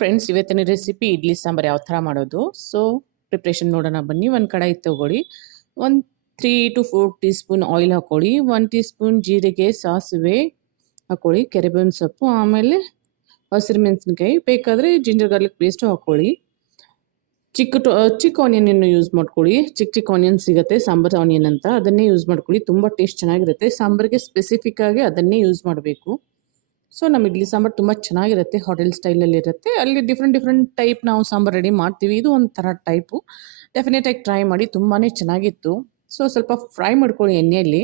Friends ಇವತ್ತಿನ recipe idli sambar ಯಾವ ಥರ ಮಾಡೋದು? ಸೊ ಪ್ರಿಪ್ರೇಷನ್ ನೋಡೋಣ ಬನ್ನಿ. ಒಂದು ಕಡಾಯಿ ತಗೊಳ್ಳಿ. ಒಂದು three to four teaspoon oil ಹಾಕೊಳ್ಳಿ. ಒನ್ ಟೀ ಸ್ಪೂನ್ ಜೀರಿಗೆ, ಸಾಸಿವೆ ಹಾಕೊಳ್ಳಿ. ಕೆರೆಬೇವಿನ ಸೊಪ್ಪು, ಆಮೇಲೆ ಹಸಿರು ಮೆಣಸಿನ್ಕಾಯಿ. ಬೇಕಾದರೆ ಜಿಂಜರ್ ಗಾರ್ಲಿಕ್ ಪೇಸ್ಟು ಹಾಕೊಳ್ಳಿ. ಚಿಕ್ಕ ಟೊ ಚಿಕ್ಕ ಆನಿಯನ್ ಯೂಸ್ ಮಾಡ್ಕೊಳ್ಳಿ. ಚಿಕ್ಕ ಚಿಕ್ಕ ಆನಿಯನ್ ಸಿಗುತ್ತೆ. ಸಾಂಬಾರ್ ಆನಿಯನ್ ಅಂತ. ಅದನ್ನೇ ಯೂಸ್ ಮಾಡ್ಕೊಳ್ಳಿ. ತುಂಬ ಟೇಸ್ಟ್ ಚೆನ್ನಾಗಿರುತ್ತೆ. ಸಾಂಬಾರಿಗೆ ಸ್ಪೆಸಿಫಿಕ್ಕಾಗಿ ಅದನ್ನೇ ಯೂಸ್ ಮಾಡಬೇಕು. ಸೊ ನಮ್ಮ ಇಡ್ಲಿ ಸಾಂಬಾರು ತುಂಬ ಚೆನ್ನಾಗಿರುತ್ತೆ, ಹೋಟೆಲ್ ಸ್ಟೈಲಲ್ಲಿ ಇರುತ್ತೆ. ಅಲ್ಲಿ ಡಿಫ್ರೆಂಟ್ ಡಿಫ್ರೆಂಟ್ ಟೈಪ್ ನಾವು ಸಾಂಬಾರು ರೆಡಿ ಮಾಡ್ತೀವಿ. ಇದು ಒಂಥರ ಟೈಪು ಡೆಫಿನೆಟಾಗಿ ಟ್ರೈ ಮಾಡಿ ತುಂಬಾ ಚೆನ್ನಾಗಿತ್ತು. ಸೊ ಸ್ವಲ್ಪ ಫ್ರೈ ಮಾಡ್ಕೊಳ್ಳಿ ಎಣ್ಣೆಯಲ್ಲಿ.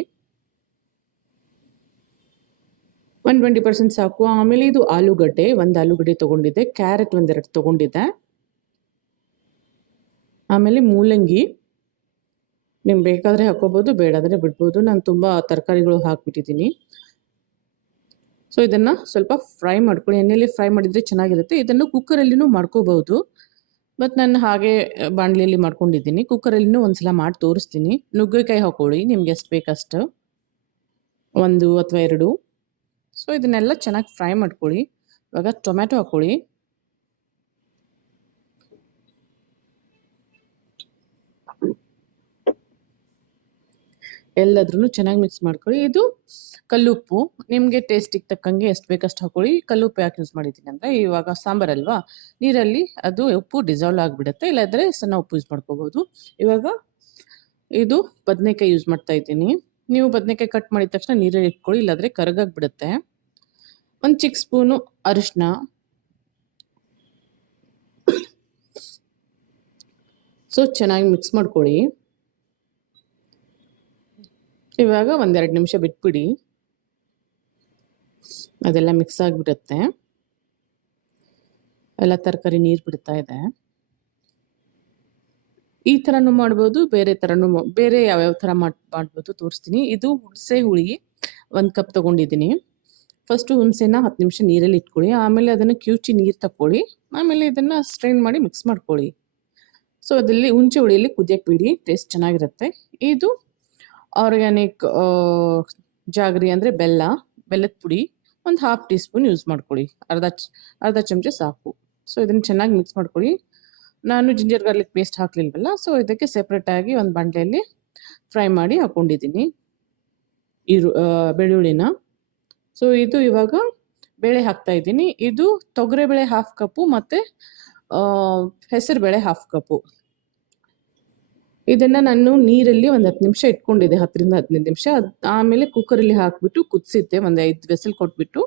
ಒನ್ ಟ್ವೆಂಟಿ ಪರ್ಸೆಂಟ್ ಸಾಕು. ಆಮೇಲೆ ಇದು ಆಲೂಗಡ್ಡೆ, ಒಂದು ಆಲೂಗಡ್ಡೆ ತೊಗೊಂಡಿದ್ದೆ. ಕ್ಯಾರೆಟ್ ಒಂದೆರಡು ತೊಗೊಂಡಿದ್ದೆ. ಆಮೇಲೆ ಮೂಲಂಗಿ. ನಿಮ್ಗೆ ಬೇಕಾದರೆ ಹಾಕೋಬೋದು ಬೇಡಾದರೆ ಬಿಡ್ಬೋದು. ನಾನು ತುಂಬ ತರಕಾರಿಗಳು ಹಾಕ್ಬಿಟ್ಟಿದ್ದೀನಿ. ಸೊ ಇದನ್ನು ಸ್ವಲ್ಪ ಫ್ರೈ ಮಾಡ್ಕೊಳ್ಳಿ. ಎಣ್ಣೆಯಲ್ಲಿ ಫ್ರೈ ಮಾಡಿದರೆ ಚೆನ್ನಾಗಿರುತ್ತೆ. ಇದನ್ನು ಕುಕ್ಕರಲ್ಲಿನೂ ಮಾಡ್ಕೋಬಹುದು. ಬಟ್ ನಾನು ಹಾಗೆ ಬಾಣಲಿಯಲ್ಲಿ ಮಾಡ್ಕೊಂಡಿದ್ದೀನಿ. ಕುಕ್ಕರಲ್ಲಿನೂ ಒಂದ್ಸಲ ಮಾಡಿ ತೋರಿಸ್ತೀನಿ. ನುಗ್ಗೆಕಾಯಿ ಹಾಕೊಳ್ಳಿ. ನಿಮ್ಗೆ ಎಷ್ಟು ಬೇಕಷ್ಟು? ಒಂದು ಅಥವಾ ಎರಡು. ಸೊ ಇದನ್ನೆಲ್ಲ ಚೆನ್ನಾಗಿ ಫ್ರೈ ಮಾಡ್ಕೊಳ್ಳಿ. ಇವಾಗ ಟೊಮ್ಯಾಟೊ ಹಾಕೊಳ್ಳಿ. ಎಲ್ಲದ್ರೂ ಚೆನ್ನಾಗಿ ಮಿಕ್ಸ್ ಮಾಡ್ಕೊಳ್ಳಿ. ಇದು ಕಲ್ಲುಪ್ಪು. ನಿಮಗೆ ಟೇಸ್ಟಿಗೆ ತಕ್ಕಂಗೆ ಎಷ್ಟು ಬೇಕಷ್ಟು ಹಾಕೊಳ್ಳಿ. ಕಲ್ಲುಪ್ಪು ಯಾಕೆ ಯೂಸ್ ಮಾಡಿದ್ದೀನಿ ಅಂದರೆ ಇವಾಗ ಸಾಂಬಾರಲ್ವಾ ನೀರಲ್ಲಿ ಅದು ಉಪ್ಪು ಡಿಸಾಲ್ವ್ ಆಗಿಬಿಡುತ್ತೆ. ಇಲ್ಲಾಂದರೆ ಸಣ್ಣ ಉಪ್ಪು ಯೂಸ್ ಮಾಡ್ಕೋಬೋದು. ಇವಾಗ ಇದು ಬದನೆಕಾಯಿ ಯೂಸ್ ಮಾಡ್ತಾ ಇದ್ದೀನಿ. ನೀವು ಬದನೆಕಾಯಿ ಕಟ್ ಮಾಡಿದ ತಕ್ಷಣ ನೀರಲ್ಲಿ ಇಟ್ಕೊಳ್ಳಿ. ಇಲ್ಲಾಂದರೆ ಕರಗಾಗ್ಬಿಡುತ್ತೆ. ಒಂದು ಚಿಕ್ಕ ಸ್ಪೂನು ಅರಿಶಿನ ಸೊ ಚೆನ್ನಾಗಿ ಮಿಕ್ಸ್ ಮಾಡ್ಕೊಳ್ಳಿ. ಇವಾಗ ಒಂದೆರಡು ನಿಮಿಷ ಬಿಟ್ಬಿಡಿ. ಅದೆಲ್ಲ ಮಿಕ್ಸ್ ಆಗಿಬಿಡುತ್ತೆ. ಎಲ್ಲ ತರಕಾರಿ ನೀರು ಬಿಡ್ತಾ ಇದೆ. ಈ ಥರನೂ ಮಾಡ್ಬೋದು, ಬೇರೆ ಥರನೂ ಬೇರೆ ಯಾವ್ಯಾವ ಥರ ಮಾಡಿ, ಮಾಡ್ಬೋದು ತೋರಿಸ್ತೀನಿ. ಇದು ಹುಣಸೆ ಹುಳಿ ಒಂದು ಕಪ್ ತೊಗೊಂಡಿದ್ದೀನಿ. ಫಸ್ಟು ಹುಣಸೆನ ಹತ್ತು ನಿಮಿಷ ನೀರಲ್ಲಿ ಇಟ್ಕೊಳ್ಳಿ. ಆಮೇಲೆ ಅದನ್ನು ಕ್ಯೂಚಿ ನೀರು ತಕ್ಕೊಳ್ಳಿ. ಆಮೇಲೆ ಇದನ್ನು ಸ್ಟ್ರೈನ್ ಮಾಡಿ ಮಿಕ್ಸ್ ಮಾಡ್ಕೊಳ್ಳಿ. ಸೊ ಅದರಲ್ಲಿ ಹುಣಸೆ ಹುಳಿಯಲ್ಲಿ ಕುದಿಯಕ್ಕೆ ಬಿಡಿ ಟೇಸ್ಟ್ ಚೆನ್ನಾಗಿರುತ್ತೆ. ಇದು ಆರ್ಗ್ಯಾನಿಕ್ ಜಾಗರಿ ಅಂದರೆ ಬೆಲ್ಲ, ಬೆಲ್ಲದ ಪುಡಿ, ಒಂದು ಹಾಫ್ ಟೀ ಸ್ಪೂನ್ ಯೂಸ್ ಮಾಡ್ಕೊಳ್ಳಿ. ಅರ್ಧ ಅರ್ಧ ಚಮಚ ಸಾಕು. ಸೊ ಇದನ್ನು ಚೆನ್ನಾಗಿ ಮಿಕ್ಸ್ ಮಾಡ್ಕೊಳ್ಳಿ. ನಾನು ಜಿಂಜರ್ ಗಾರ್ಲಿಕ್ ಪೇಸ್ಟ್ ಹಾಕಲಿಲ್ವಲ್ಲ ಸೊ ಇದಕ್ಕೆ ಸೆಪ್ರೇಟಾಗಿ ಒಂದು ಬಾಣಲೆಯಲ್ಲಿ ಫ್ರೈ ಮಾಡಿ ಹಾಕ್ಕೊಂಡಿದ್ದೀನಿ ಈರು ಬೆಳ್ಳುಳ್ಳಿನ. ಸೊ ಇದು ಇವಾಗ ಬೇಳೆ ಹಾಕ್ತಾ ಇದ್ದೀನಿ. ಇದು ತೊಗರೆಬೇಳೆ ಹಾಫ್ ಕಪ್ಪು ಮತ್ತು ಹೆಸರು ಬೇಳೆ ಹಾಫ್ ಕಪ್ಪು ಇದನ್ನು ನಾನು ನೀರಲ್ಲಿ ಒಂದು ಹತ್ತು ನಿಮಿಷ ಇಟ್ಕೊಂಡಿದ್ದೆ, ಹತ್ತರಿಂದ ಹದಿನೈದು ನಿಮಿಷ. ಆಮೇಲೆ ಕುಕ್ಕರಲ್ಲಿ ಹಾಕಿಬಿಟ್ಟು ಕುದಿಸಿದ್ದೆ, ಒಂದು ಐದು ವೆಸಲ್ ಕೊಟ್ಬಿಟ್ಟು.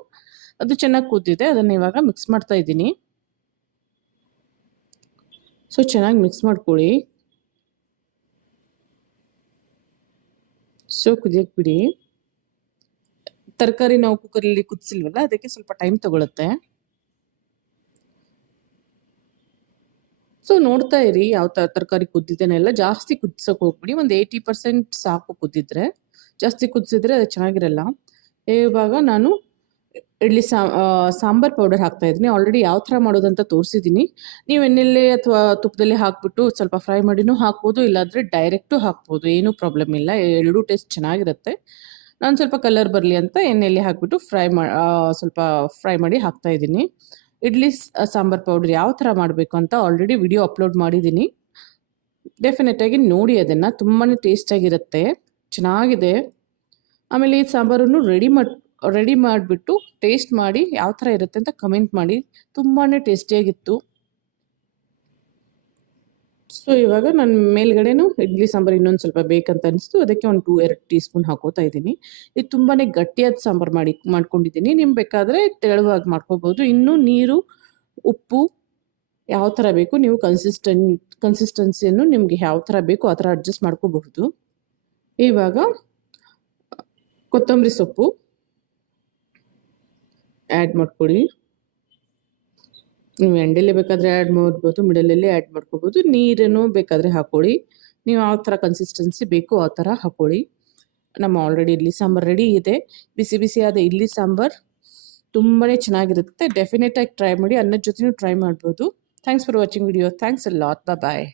ಅದು ಚೆನ್ನಾಗಿ ಕುದ್ದಿದೆ, ಅದನ್ನು ಇವಾಗ ಮಿಕ್ಸ್ ಮಾಡ್ತಾ ಇದ್ದೀನಿ. ಸೊ ಚೆನ್ನಾಗಿ ಮಿಕ್ಸ್ ಮಾಡ್ಕೊಳ್ಳಿ. ಸೊ ಕುದಿಯಕ್ಕೆ ಬಿಡಿ. ತರಕಾರಿ ನಾವು ಕುಕ್ಕರಲ್ಲಿ ಕುದಿಸಿಲ್ವಲ್ಲ, ಅದಕ್ಕೆ ಸ್ವಲ್ಪ ಟೈಮ್ ತಗೊಳುತ್ತೆ. ಸೊ ನೋಡ್ತಾ ಇರಿ ಯಾವ ತರ ತರಕಾರಿ ಕುದ್ದಿದ್ದೇನೆಲ್ಲ ಜಾಸ್ತಿ ಕುದಿಸೋಕೆ ಹೋಗ್ಬಿಡಿ. ಒಂದು ಏಯ್ಟಿ ಪರ್ಸೆಂಟ್ ಸಾಕು ಕುದ್ದಿದ್ರೆ. ಜಾಸ್ತಿ ಕುದಿಸಿದ್ರೆ ಅದು ಚೆನ್ನಾಗಿರಲ್ಲ. ಇವಾಗ ನಾನು ಇಡ್ಲಿ ಸಾಂಬಾರ್ ಪೌಡರ್ ಹಾಕ್ತಾ ಇದ್ದೀನಿ. ಆಲ್ರೆಡಿ ಯಾವ ಥರ ಮಾಡೋದಂತ ತೋರಿಸಿದ್ದೀನಿ. ನೀವು ಎಣ್ಣೆಲ್ಲೇ ಅಥವಾ ತುಪ್ಪದಲ್ಲಿ ಹಾಕ್ಬಿಟ್ಟು ಸ್ವಲ್ಪ ಫ್ರೈ ಮಾಡಿನೂ ಹಾಕ್ಬೋದು, ಇಲ್ಲಾಂದರೆ ಡೈರೆಕ್ಟು ಹಾಕ್ಬೋದು. ಏನೂ ಪ್ರಾಬ್ಲಮ್ ಇಲ್ಲ. ಎರಡೂ ಟೇಸ್ಟ್ ಚೆನ್ನಾಗಿರುತ್ತೆ. ನಾನು ಸ್ವಲ್ಪ ಕಲರ್ ಬರಲಿ ಅಂತ ಎಣ್ಣೆಯಲ್ಲಿ ಹಾಕ್ಬಿಟ್ಟು ಫ್ರೈ ಮಾ ಸ್ವಲ್ಪ ಫ್ರೈ ಮಾಡಿ ಹಾಕ್ತಾ ಇದ್ದೀನಿ. ಇಡ್ಲಿ ಸಾಂಬಾರ್ ಪೌಡ್ರ್ ಯಾವ ಥರ ಮಾಡಬೇಕು ಅಂತ ಆಲ್ರೆಡಿ ವಿಡಿಯೋ ಅಪ್ಲೋಡ್ ಮಾಡಿದ್ದೀನಿ ಡೆಫಿನೆಟಾಗಿ ನೋಡಿ ಅದನ್ನು ತುಂಬಾ ಟೇಸ್ಟಾಗಿರುತ್ತೆ ಚೆನ್ನಾಗಿದೆ. ಆಮೇಲೆ ಈ ಸಾಂಬಾರನ್ನು ರೆಡಿ ಮಾಡಿ ರೆಡಿ ಮಾಡಿಬಿಟ್ಟು ಟೇಸ್ಟ್ ಮಾಡಿ ಯಾವ ಥರ ಇರುತ್ತೆ ಅಂತ ಕಮೆಂಟ್ ಮಾಡಿ ತುಂಬಾ ಟೇಸ್ಟಿಯಾಗಿತ್ತು ಸೊ ಇವಾಗ ನಾನು ಮೇಲ್ಗಡೆನೂ ಇಡ್ಲಿ ಸಾಂಬಾರು ಇನ್ನೊಂದು ಸ್ವಲ್ಪ ಬೇಕಂತ ಅನಿಸ್ತು. ಅದಕ್ಕೆ ಒಂದು ಟೂ ಎರಡು ಟೀ ಸ್ಪೂನ್ ಹಾಕೋತಾ ಇದ್ದೀನಿ. ಇದು ತುಂಬಾ ಗಟ್ಟಿಯಾದ ಸಾಂಬಾರು ಮಾಡಿ, ಮಾಡ್ಕೊಂಡಿದ್ದೀನಿ. ನಿಮ್ಗೆ ಬೇಕಾದರೆ ತೆಳುವಾಗಿ ಮಾಡ್ಕೋಬೋದು. ಇನ್ನೂ ನೀರು, ಉಪ್ಪು ಯಾವ ಥರ ಬೇಕು ನೀವು ಕನ್ಸಿಸ್ಟೆನ್ ಕನ್ಸಿಸ್ಟೆನ್ಸಿಯನ್ನು ನಿಮಗೆ ಯಾವ ಥರ ಬೇಕು ಆ ಥರ ಅಡ್ಜಸ್ಟ್ ಮಾಡ್ಕೋಬಹುದು. ಇವಾಗ ಕೊತ್ತಂಬರಿ ಸೊಪ್ಪು. ಆ್ಯಡ್ ಮಾಡ್ಕೊಳ್ಳಿ. ನೀವು ಎಂಡಲ್ಲಿ ಬೇಕಾದರೆ ಆ್ಯಡ್ ಮಾಡ್ಬೋದು ಮಿಡಲಲ್ಲಿ ಆ್ಯಡ್ ಮಾಡ್ಕೋಬೋದು. ನೀರನ್ನು ಬೇಕಾದರೆ ಹಾಕೊಳ್ಳಿ. ನೀವು ಯಾವ ಥರ ಕನ್ಸಿಸ್ಟೆನ್ಸಿ ಬೇಕು ಆ ಥರ ಹಾಕೊಳ್ಳಿ. ನಮ್ಮ ಆಲ್ರೆಡಿ ಇಡ್ಲಿ ಸಾಂಬಾರು ರೆಡಿ ಇದೆ. ಬಿಸಿ ಬಿಸಿಯಾದ ಇಡ್ಲಿ ಸಾಂಬಾರು ತುಂಬಾ ಚೆನ್ನಾಗಿರುತ್ತೆ. ಡೆಫಿನೆಟಾಗಿ ಟ್ರೈ ಮಾಡಿ, ಅನ್ನದ ಜೊತೆನೂ ಟ್ರೈ ಮಾಡ್ಬೋದು. Thanks for watching video thanks a lot bye